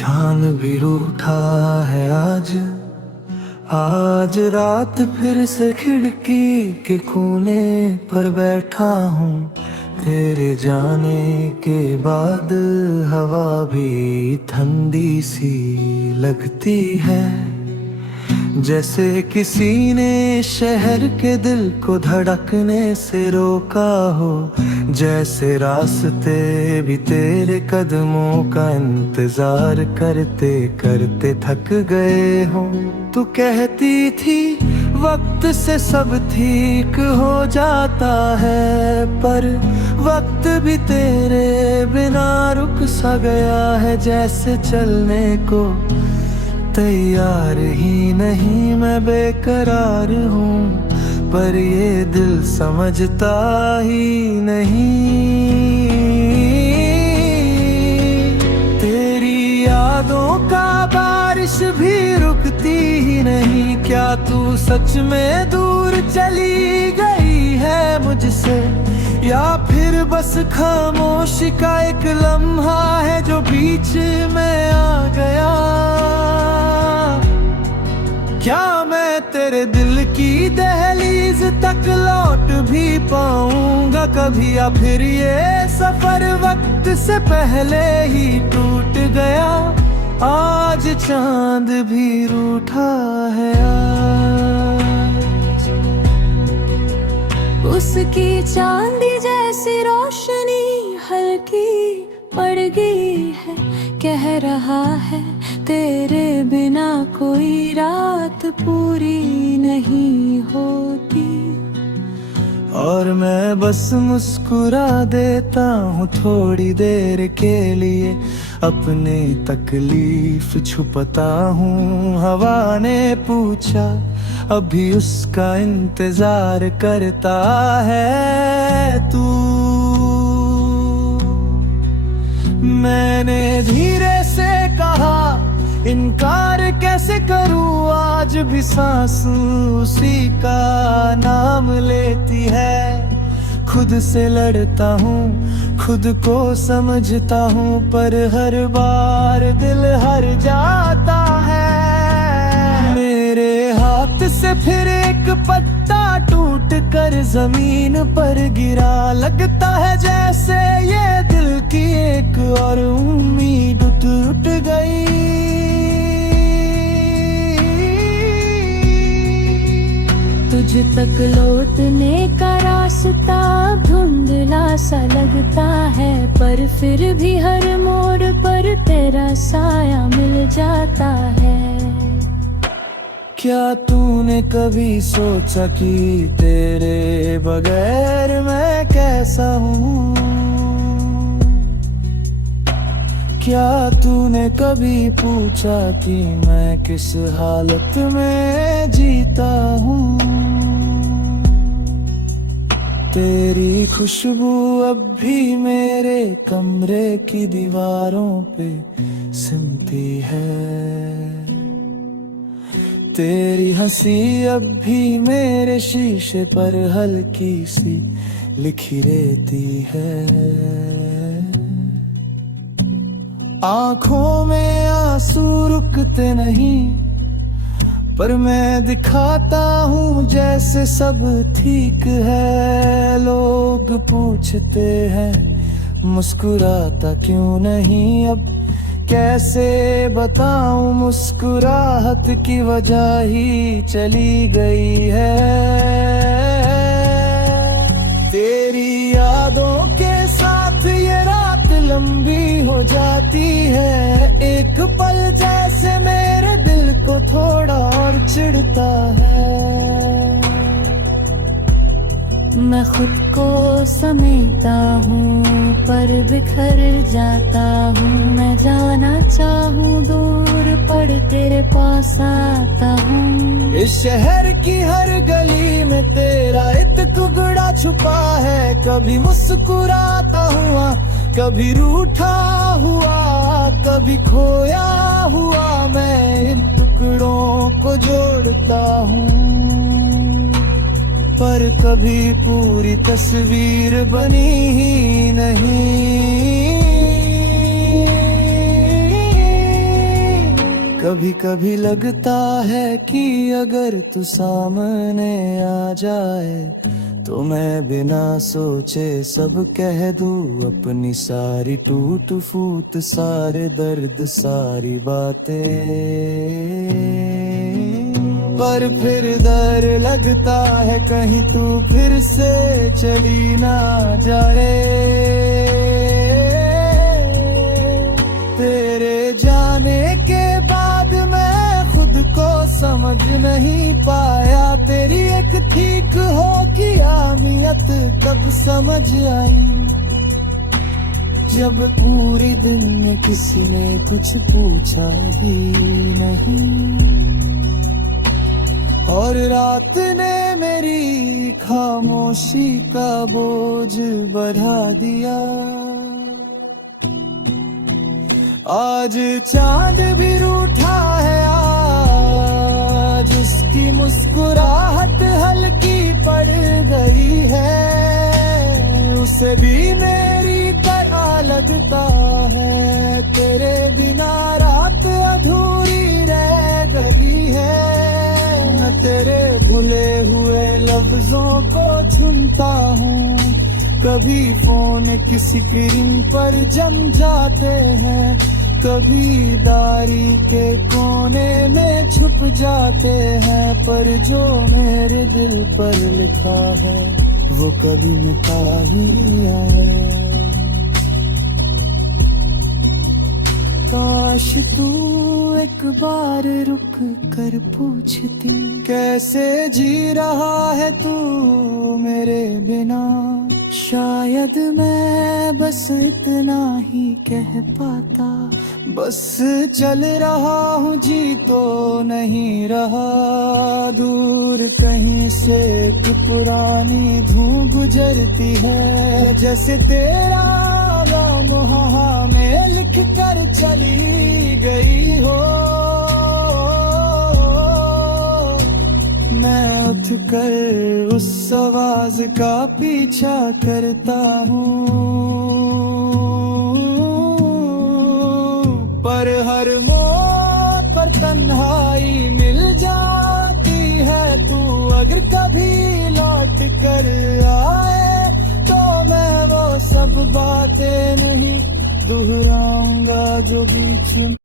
चांद भी रूठा है आज। आज रात फिर से खिड़की के कोने पर बैठा हूँ। तेरे जाने के बाद हवा भी ठंडी सी लगती है, जैसे किसी ने शहर के दिल को धड़कने से रोका हो। जैसे रास्ते भी तेरे कदमों का इंतजार करते करते थक गए हो। तू कहती थी वक्त से सब ठीक हो जाता है, पर वक्त भी तेरे बिना रुक सा गया है। जैसे चलने को तैयार ही नहीं, मैं बेकरार हूँ, पर ये दिल समझता ही नहीं। तेरी यादों का बारिश भी रुकती ही नहीं। क्या तू सच में दूर चली गई है मुझसे, या फिर बस खामोशी का एक लम्हा है जो बीच में आ गया। क्या मैं तेरे दिल की दहलीज तक लौट भी पाऊंगा कभी, या फिर ये सफर वक्त से पहले ही टूट गया। आज चांद भी रूठा है आज। उसकी चांदी जैसी रोशनी हल्की पड़ गई है, कह रहा है तेरे बिना कोई रात पूरी नहीं होती। और मैं बस मुस्कुरा देता हूँ थोड़ी देर के लिए, अपनी तकलीफ छुपता हूँ। हवा ने पूछा अभी उसका इंतजार करता है तू। मैंने धीरे से कहा इनकार कैसे करूं, आज भी सांस उसी का नाम लेती है। खुद से लड़ता हूँ, खुद को समझता हूँ, पर हर बार दिल हार जाता है। मेरे हाथ से फिर एक पत्ता टूट कर जमीन पर गिरा। लगता है जैसे ये दिल की एक और उम्मीद टूट गई। तुझ तक लौटने का रास्ता धुंधला सा लगता है, पर फिर भी हर मोड़ पर तेरा साया मिल जाता है। क्या तूने कभी सोचा कि तेरे बगैर मैं कैसा हूँ? क्या तूने कभी पूछा कि मैं किस हालत में जीता हूँ? तेरी खुशबू अब भी मेरे कमरे की दीवारों पे सिमटी है। तेरी हंसी अब भी मेरे शीशे पर हल्की सी लिखी रहती है। आँखों में आंसू रुकते नहीं, पर मैं दिखाता हूँ जैसे सब ठीक है। लोग पूछते हैं मुस्कुराता क्यों नहीं, अब कैसे बताऊं मुस्कुराहट की वजह ही चली गई है। तेरी यादों के साथ ये रात लंबी हो जाती है। एक पल जैसे मेरे दिल को थोड़ा और चिढ़ता है। मैं खुद को समेटता हूँ पर बिखर जाता हूँ। मैं जाना चाहूँ दूर पर तेरे पास आता हूँ। इस शहर की हर गली में तेरा एक टुकड़ा छुपा है। कभी मुस्कुराता हुआ, कभी रूठा हुआ, कभी खोया हुआ, मैं इन टुकड़ों को जोड़ता हूँ, पर कभी पूरी तस्वीर बनी ही नहीं। कभी कभी लगता है कि अगर तू सामने आ जाए तो मैं बिना सोचे सब कह दूं, अपनी सारी टूट फूट, सारे दर्द, सारी बातें। पर फिर डर लगता है कहीं तू फिर से चली ना जाए। तेरे जाने के बाद मैं खुद को समझ नहीं पाया, तेरी एक ठीक हो की अहमियत कब समझ आई। जब पूरी दिन में किसी ने कुछ पूछा ही नहीं, और रात ने मेरी खामोशी का बोझ बढ़ा दिया। आज चांद भी रूठा है, आज उसकी मुस्कुराहट हल्की पड़ गई है। उसे भी मेरी तरह लगता है, तेरे बिना रात अधूरी रह गई है। मैं तेरे भुले हुए लफ्जों को चुनता हूँ, कभी फोन की स्क्रीन पर जम जाते हैं, कभी डायरी के कोने में छुप जाते हैं। पर जो मेरे दिल पर लिखा है वो कभी मिटा ही है। काश तू एक बार रुक कर पूछती, कैसे जी रहा है तू मेरे बिना। शायद मैं बस इतना ही कह पाता, बस चल रहा हूँ जी तो नहीं रहा। दूर कहीं से एक पुरानी धूम गुजरती है, जैसे तेरा नाम वहाँ में लिख कर चली गई हो। मैं उठ कर उस आवाज का पीछा करता हूँ, पर हर मोड़ पर तन्हाई मिल जाती है। तू अगर कभी लौट कर आए तो मैं वो सब बातें नहीं दोहराऊंगा जो बीच